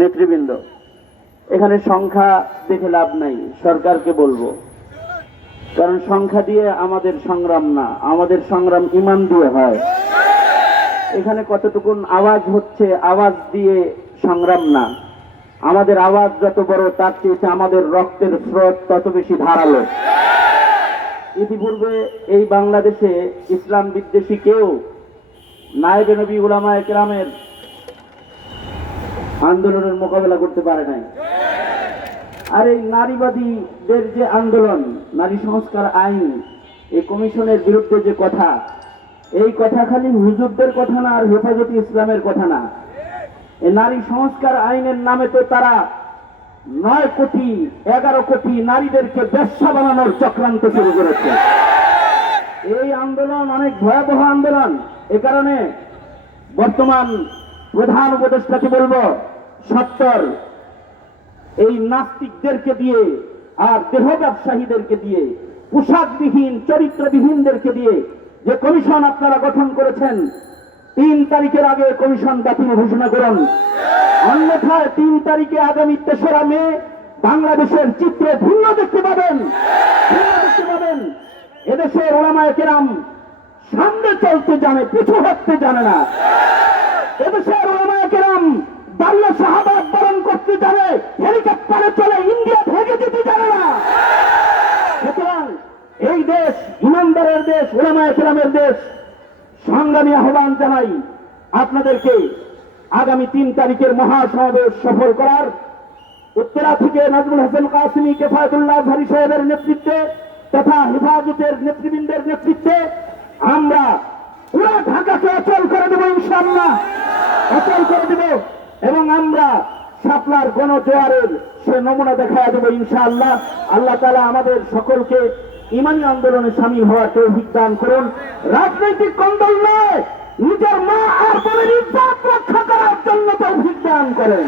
নেতৃবৃন্দ, এখানে সংখ্যা দেখে লাভ নাই, সরকারকে বলব। কারণ সংখ্যা দিয়ে আমাদের সংগ্রাম না, আমাদের সংগ্রাম ইমান দিয়ে হয়। এখানে কতটুকুন আওয়াজ হচ্ছে, আওয়াজ দিয়ে সংগ্রাম না। আমাদের আওয়াজ যত বড়, তার চেয়ে আমাদের রক্তের স্রোত তত বেশি ধারালো। ইতিপূর্বে এই বাংলাদেশে ইসলাম বিদ্বেষী কেউ, নায়েবে নবী উলামা একরামের আন্দোলনের মোকাবেলা করতে পারে নাই। আর এই নারীবাদীদের যে আন্দোলন, নারী সংস্কার আইন এই কমিশনের বিরুদ্ধে যে কথা, এই কথা খালি হুজুরদের কথা না আর হেফাজতি ইসলামের কথা না। এই নারী সংস্কার আইনের নামে তো তারা নয় কোটি, এগারো কোটি নারীদেরকে ব্যবসা বানানোর চক্রান্ত শুরু করেছে। এই আন্দোলন অনেক ভয়াবহ আন্দোলন। এ কারণে বর্তমান প্রধান উপদেষ্টাকে বলব সত্তর। এই নাস্তিকদেরকে দিয়ে আর দেহ ব্যবসায়ীদেরকে দিয়ে, পোশাকবিহীন, চরিত্রবিহীনদেরকে দিয়ে যে কমিশন আপনারা গঠন করেছেন, তিন তারিখের আগে কমিশন বাতিল ঘোষণা করুন। অন্যথায় তিন তারিখে আগামী তেসরা মে বাংলাদেশের চিত্র ভিন্ন দেখতে পাবেন। ভিন্ন দেখতে পাবেন। এদেশের ওলামায় কেরাম সামনে চলতে জানে, পিছু হটতে জানে না। এদেশের ওলামায় কেরাম দাঁড়িয়ে শাহাবাদ বরণ করতে জানে হেলিকপ্টারে চলে ইন্ডিয়া ভেঙে দিতে জানে না। সুতরাং এই দেশ ইমানদারের দেশ ওলামায় কেরামের দেশ, সংগ্রামী আহ্বান জানাই আপনাদেরকে আগামী তিন তারিখের মহাসমাবেশ সফল করার। উত্তরা থেকে নাজমুল হাসান কাসিমি, কেফায়তুল্লাহ ঝারি সাহেবের নেতৃত্বে তথা হেফাজতের নেতৃবৃন্দের নেতৃত্বে আমরা পুরো ঢাকাকে অচল করে দেবো ইনশাআল্লাহ। অচল করে দেব। এবং আমরা সাপলার গণজোয়ারের সে নমুনা দেখা দেবো ইনশাআল্লাহ। আল্লাহ তালা আমাদের সকলকে ইমানি আন্দোলনে সামিল হওয়ার তৌফিক দান করুন। রাজনৈতিক কন্দল নয়, নিজের মা আর বোনের ইজ্জত রক্ষা করার জন্য তৌফিক দান করেন।